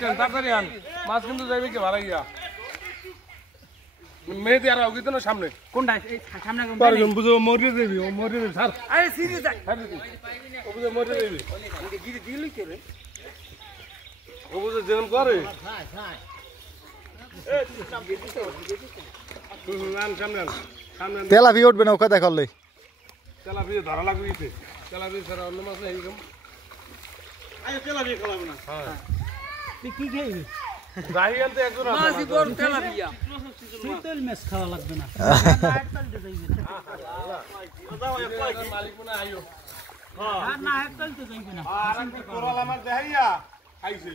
তাড়াতাড়ি আন মাছ কিন্তু যাইবে কি ভাড়া গিয়া মেয়ে দিয়ে আর আগে তো না সামনে কোনটা সামনে পারবেন বুঝো মরিয়ে দেবি ও মরিয়ে দেবি স্যার আরে সিরি যা ও বুঝো মরিয়ে দেবি আমি গিরি দিলি কে রে ও বুঝো যেরকম করে তেলা ভি উঠবে না ওকে দেখালে তেলা ভিজে ধরা লাগবে ইতে তেলা ভিজে ছাড়া অন্য মাছ নেই এরকম আরে তেলা দিয়ে খাওয়াবো না হ্যাঁ তুই কি খাইবি যাই আনতে একজন আছে মাছ বড় তেলা দিয়া শীতল মাছ খাওয়া লাগবে না মালিক মনে আইও হ্যাঁ না একদল তো যাইবে না আর আমি কোরাল আমার দেখাইয়া আইছে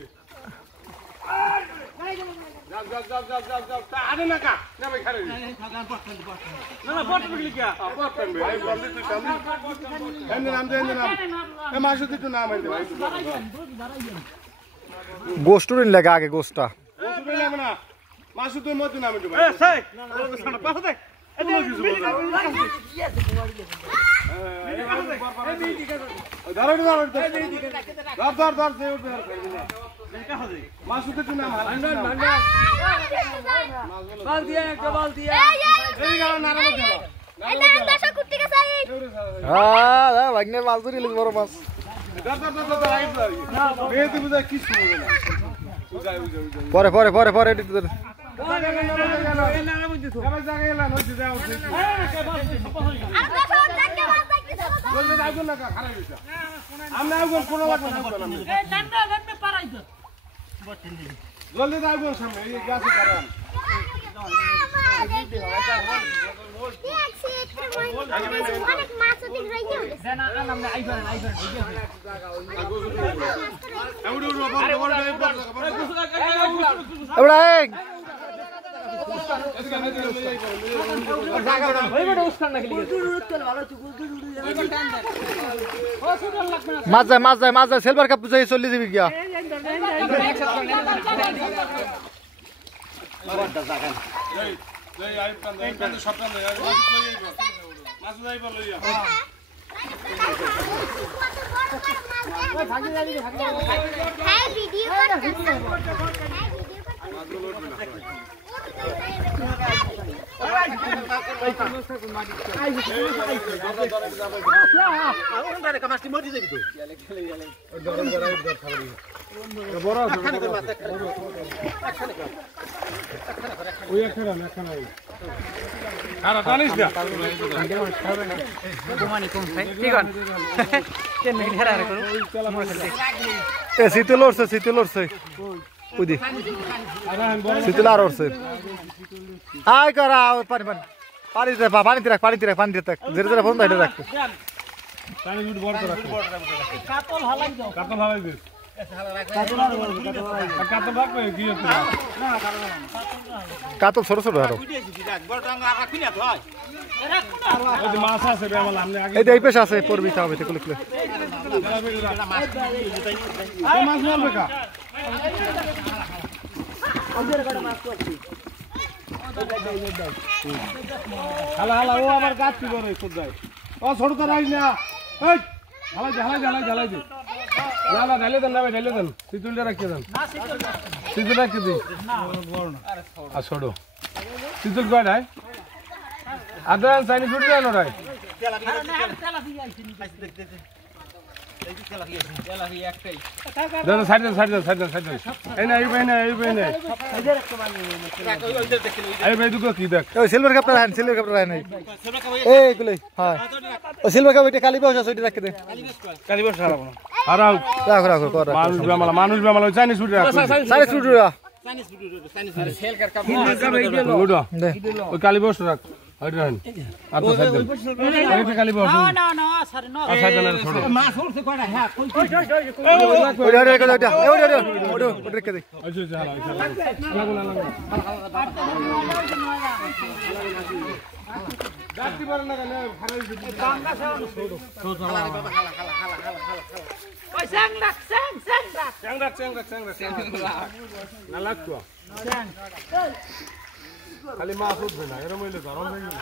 যাও যাও যাও যাও যাও যাও তা আনে না কা না ভাই খারে না না বট বিগলি কি বট পেন ভাই জলদি তুই সামনে এনে নাম দে এনে নাম এ মাসু দিতে নাম আইতে ভাই গোস্টুরিন লাগা আগে গোস্টটা ওসু পেলাম না মাসু তুই মত নাম আইতে ভাই এ সেই না সামনে পাশে দে কোনো কিছু বল ধর ধর ধর ধর দে উঠে মাসু দিতে নাম ভান্ডার ভান্ডার বাল দিয়া একটা বাল দিয়া এই গেল নারাম দিল এটা দশা কুত্তি কে চাই হ্যাঁ ভাগ্নে মাছ ধরে লিস বড় মাছ ধর ধর ধর ধর আইব মেয়ে তুই বুঝা কিছু বলে না বুঝাই বুঝাই বুঝাই পরে পরে পরে পরে এডিট করে এই নানা বুঝছো এবার জায়গা এলা নইতে যাও আর দশা জায়গা মাছ দেখতে জলদি আইগো না খারাপ হইছে আমরা আইগো কোন লাগবে না এই ডান্ডা গন্নে পারাইছো জলদি আইগো সামনে এই গাছে কারণ অনেক মাছ দিন হয়ে গেল জানা আমরা আইবার এউডু রবার রবার এবড়া এক মাছ যায় সিলভার কাপ যাই চলে যাবি গিয়া এই আইব কান সব কান মাছ যাইব লইয়া হ্যাঁ ভিডিও করতেছ ওই একখানা একখানা আর টানিস না তোমানি কোন ভাই ঠিক আছে কেন নেই হেরা রে করো এ শীতল উঠছে ওই দি শীতল আর উঠছে আয় করা পানি পানিতে রাখ ধীরে ধীরে ফোন ধরে রাখ টানি উঠ বড় করে রাখ কাতল হালাই দাও কাতল হালাই দে কাতল রাখবে কি হচ্ছে কাতল ছোট ছোট আরো ওই যে মাছ আছে রে আমল আমনে আগে এই এই পেশ আছে পড়বি তা হবে তেকুলে কুলে মাছ মারবে কা হালা হালা ও আবার গাছ কি করে খুদাই ও ছোট তো রাইস না এই হালাই দে না ঢালে দেন না ভাই ঢালে দেন সিতুলটা রাখিয়ে দেন সিতুল রাখিয়ে দিই আর ছোড়ো সিতুল কয় নাই আদান চাইনি ছুটি জানো রাই দাদা সাইড দেন এই না এই ভাই এই ভাই দুটো কি দেখ ওই সিলভার কাপটা রাখেন এই গুলো হ্যাঁ ও সিলভার কাপ এটা কালি বসা ওইটা রাখতে দে কালি বস হারাবো না হারাও রাখো কর মানুষ বেমালা চাইনি ছুটি রাখ সারে ছুটুরা দে ওই কালি বস রাখ ওইটা রাখেন আর তো সাইড দেন এইটা কালি বস না সারে না আর সাইড দেন ছোড়ো মাছ উঠছে কয়টা হ্যাঁ কই ওইটা রেখে দে আচ্ছা লাগো গাড়ি বড় না কেন খারাপ হইছে বাংলা সাউন্ড ছোট ওই স্যাং রাখ না লাগতো খালি মাছ উঠবে না এরকম হইলে গরম হয়ে যাবে